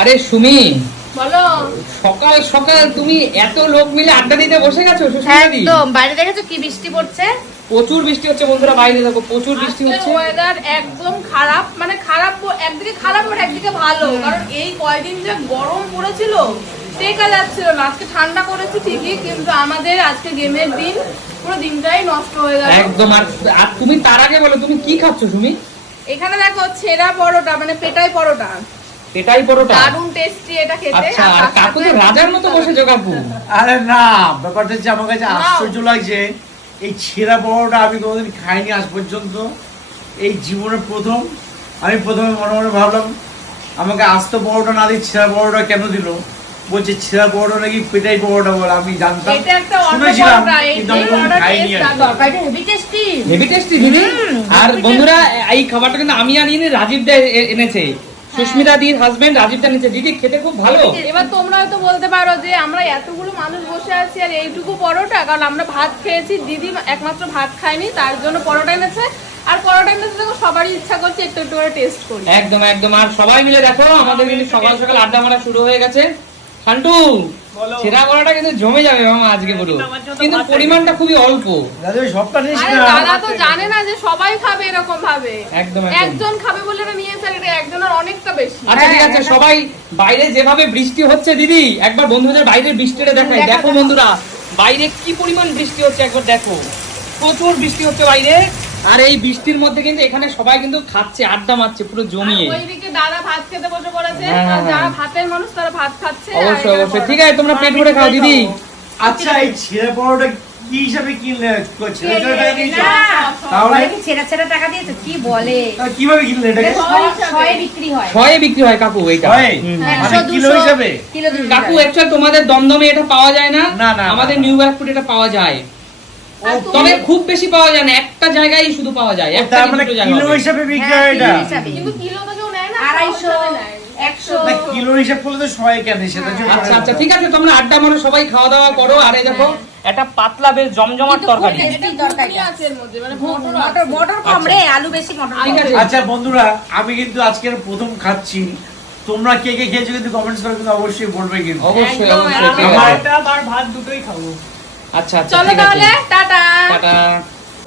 আরে সুমি বলো। সকাল সকাল তুমি এত লোক মিলে আড্ডা দিতে বসে গেছো সুস্মিতাদি একদম বাইরে দেখেছ কি বৃষ্টি পড়ছে? প্রচুর বৃষ্টি হচ্ছে বন্ধুরা বাইরে দেখো প্রচুর বৃষ্টি হচ্ছে। ওয়েদার একদম খারাপ মানে খারাপ একদিকে খারাপ আর একদিকে ভালো কারণ এই কয়দিন যে গরম পড়েছিল টেকা যাচ্ছিল না। আজকে ঠান্ডা করেছে ঠিকই কিন্তু আমাদের আজকে গেমের দিন পুরো দিনটাই নষ্ট হয়ে গেল। একদম আর আর তুমি তার আগে বলো তুমি কি খাচ্ছ সুমি? এখানে দেখো ছেঁড়া পরোটা মানে পেটাই পরোটা। এটাই পরোটা। দারুণ টেস্টি এটা খেতে। আচ্ছা আর কাকু তো রাজার মতো কাকু। আরে না ব্যাপারটা হচ্ছে আমার কাছে আশ্চর্য লাগছে এই ছেঁড়া বড়টা আমি কোনোদিন খাইনি আজ পর্যন্ত। এই জীবনে প্রথম আমি প্রথমে মনে মনে ভাবলাম আমাকে আস্ত বড়টা না দিয়ে ছেঁড়া বড়টা কেন দিল? বলছে ছেঁড়া বড়টা নাকি পেটাই বড়টা বলে আমি জানতাম এটা শুনেছিলাম কিন্তু খাইনি হেভি টেস্টি আর বন্ধুরা এই খাবারটা কিন্তু আমি আনিনি রাজীব দা এনেছে। সুস্মিতা দির হাজবেন্ড রাজীব দা দিদি খেতে খুব ভালো। এবার তোমরা হয়তো বলতে পারো যে আমরা এতগুলো মানুষ বসে আছি আর এইটুকু পরোটা কারণ আমরা ভাত খেয়েছি দিদি একমাত্র ভাত খায়নি তার জন্য পরোটা এনেছে। আর পরোটা এনেছে দেখো সবারই ইচ্ছা করছে একটু একটু করে টেস্ট করি। একদম একদম। আর সবাই মিলে দেখো আমাদের কিন্তু সকাল সকাল আড্ডা মারা শুরু হয়ে গেছে। ছেঁড়া বড়াটা কিন্তু জমে যাবে মামা আজকে পুরো। কিন্তু পরিমাণটা খুবই অল্প। দাদা সবটা নিস না দাদা তো জানে না যে সবাই খাবে এরকম ভাবে। একদম একজন খাবে বলে না নিয়ে এসে এটা একজনের অনেকটা বেশি। আচ্ছা ঠিক আছে সবাই বাইরে যেভাবে বৃষ্টি হচ্ছে দিদি একবার বন্ধুদের বাইরে বৃষ্টিটা দেখাই। দেখো বন্ধুরা বাইরে কি পরিমাণ বৃষ্টি হচ্ছে একবার দেখো। প্রচুর বৃষ্টি হচ্ছে বাইরে। আর এই বৃষ্টির মধ্যে কিন্তু এখানে সবাই কিন্তু খাচ্ছে আড্ডা মারছে পুরো জমিয়ে। ওইদিকে দাদা ভাত খেতে বসে পড়েছে। হ্যাঁ, আর হ্যাঁ, যারা হ্যাঁ। ভাতের মানুষ তারা ভাত খাচ্ছে। অবশ্যই অবশ্যই। ঠিক আছে তোমরা পেট ভরে খাও দিদি। আচ্ছা এই ছেঁড়া বড়টা কি হিসাবে কিনলে ছেঁড়া ছেঁড়া টাকা দিয়েছ? তাহলে ছেঁড়া ছেঁড়া টাকা দিয়ে কি বলে? কীভাবে কিনলে এটাকে? ছয়ে বিক্রি হয়। ছয়ে বিক্রি হয় কাকু এইটা। মানে কিলো হিসাবে? কিলো কাকু টাকা। অ্যাকচুয়ালি তোমাদের দমদমে এটা পাওয়া যায় না? আমাদের। নিউ ব্যারাকপুরে এটা পাওয়া যায়। তবে খুব বেশি পাওয়া যায় না একটা জায়গায় শুধু পাওয়া যায় একটা মানে কিলো। হিসাবে বিক্রি হ্যাঁ, হয় এটা? কিন্তু কিলো তো কেউ নেয় না আড়াইশো, পাউসারে নেয়। একশো। না কিলো হিসাব করলে তো ছয় কেন সেটা আচ্ছা আচ্ছা ঠিক আছে তোমরা আড্ডা মারো সবাই খাওয়া দাওয়া করো আর দেখো একটা পাতলা বেশ জমজমাট তরকারি। tasty এটা তরকারিটা। ঘুগনি আছে এর মধ্যে মানে। আছে। আচ্ছা। বন্ধুরা আমি কিন্তু আজকের প্রথম খাচ্ছি। তোমরা কে কে খেয়েছো কিন্তু কমেন্টস করে কিন্তু অবশ্যই বলবে কিন্তু। অবশ্যই আমার- আছে আচ্ছা আচ্ছা চলো ঠিক তাহলে টাটা। টাটা।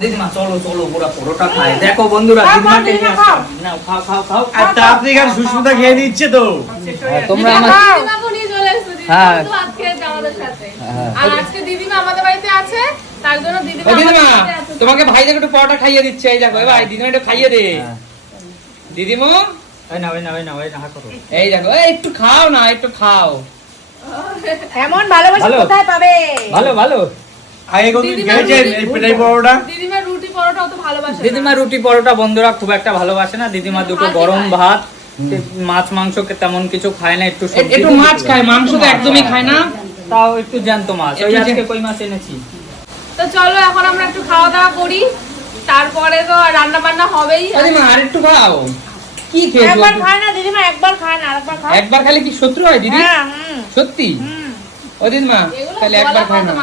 দিদিমা চলো চলো পুরো পরোটা খাই দেখো বন্ধুরা খাও, দিদিমা খাও, দিদিমা, খাও। নাও খাও খাও খাও। আর তাড়াতাড়ি এখানে সুস্মিতা খেয়ে নিচ্ছে তো। হ্যাঁ, তোমরা আমার দিদিমাকে নিয়ে চলে এসেছ হ্যাঁ। কিন্তু ভাত আমাদের সাথে। হ্যাঁ। আর আজকে দিদিমা আমাদের বাড়িতে আছে তার জন্য দিদিমা দিদিমা আমাদের সাথে আছে। তোমাকে ভাই দেখো একটু পরোটা খাইয়ে দিচ্ছে এই দেখো এই ভাই দিদিমা একটু খাইয়ে দে। দিদিমো? এই দেখো এই একটু খাও না একটু খাও। এমন ভালোবাসা কোথায় পাবে? ভালো ভালো। আগে কোনদিন দিদিমা খেয়েছেন এই পেটাই পরোটা? দিদিমা রুটি পরোটা অত ভালোবাসে দিদিমা রুটি পরোটা বন্ধুরা খুব একটা ভালোবাসে না। দিদিমা দুটো গরম ভাত মাছ মাংস তেমন কিছু খায় না একটু একটু মাছ খায় মাংস তো একদমই খায় না। তাও একটু জ্যান্ত মাছ। ওই আজকে কই মাছ এনেছি? তো চলো এখন আমরা একটু খাওয়া দাওয়া করি। তারপরে তো রান্না বান্না হবেই। আর একটু খাও। কি একবার খায় না দিদিমা একবার খায় না আরেকবার খায়। একবার খালি কি শত্রু হয় দিদি? হ্যাঁ সত্যি? হুম। ও দিদিমা তাহলে একবার খায় না।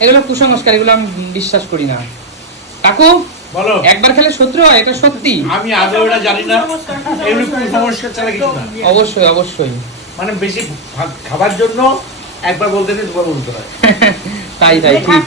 এগুলো কুসংস্কার এগুলো আমি বিশ্বাস করি না। কাকু বলো। একবার খেলে শত্রু হয় এটা সত্যি? আমি আদৌ এটা জানি না। এগুলো কুসংস্কার ছাড়া কিছু না। অবশ্যই অবশ্যই। মানে বেশি খাবার জন্য একবার বলতে নেই দুবার বলতে হয়। তাই তাই ঠিক।